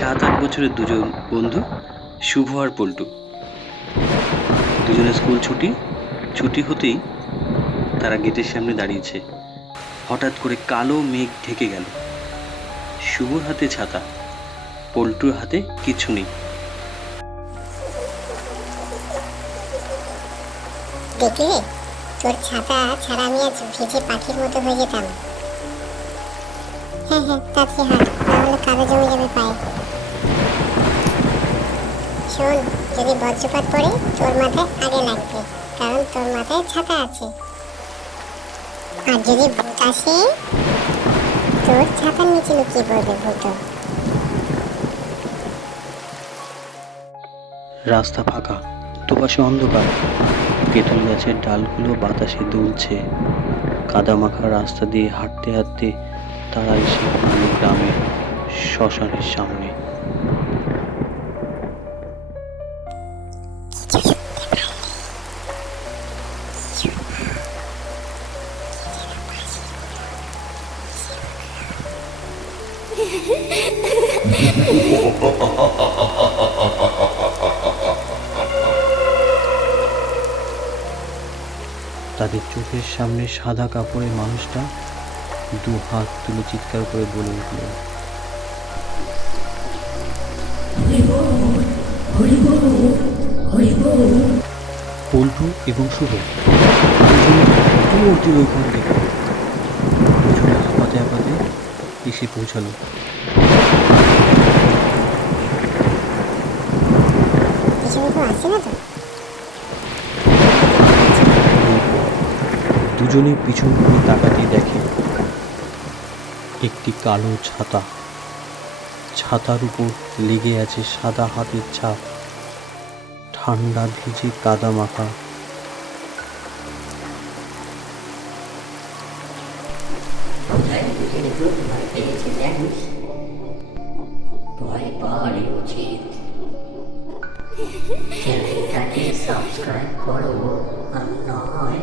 7-8 বছরের দুজন বন্ধু, শুভ আর পল্টু। দুজনের স্কুল ছুটি হতেই তারা গেটের সামনে দাঁড়িয়েছে। হঠাৎ করে কালো মেঘ ঢেকে গেল। শুভর হাতে ছাতা, পল্টুর হাতে কিছু নেই। দেখলে, তোর ছাতা ছাড়া আমি আজ ভিজে পাখির মতো হয়ে যেতাম। হ্যাঁ, তাড়াতাড়ি হাঁট, নাহলে কাদা জমে যাবে পায়ে। শোন, যদি বজ্রপাত পড়ে তোর মাথায় আগে লাগবে, কারণ তোর মাথায় ছাতা আছে। আর যদি ভূত আসে, তোর ছাতার নিচে লুকিয়ে পড়বে ভূত। রাস্তা ফাঁকা, দুপাশে অন্ধকার। তেঁতুল গাছের ডালগুলো বাতাসে দুলছে। কাদামাখা রাস্তা দিয়ে হাঁটতে হাঁটতে তারা এসে পড়ল গ্রামের শ্মশানের সামনে। তাদের চোখের সামনে সাদা কাপড়ের মানুষটা দু হাত তুলে চিৎকার করে বলে উঠল, পল্টু এবং শুভ দুজনে ওইখান থেকে দুজনে হাঁপাতে হাঁপাতে এসে পৌঁছালো। দুজনে পিছন ঘুরে তাকাতে দেখে একটি কালো ছাতা। ছাতার উপর লেগে আছে সাদা হাতের ছাপ, ঠান্ডা ভিজে কাদা মাখা। চ্যানেলটাকে সাবস্ক্রাইব করো আর নয়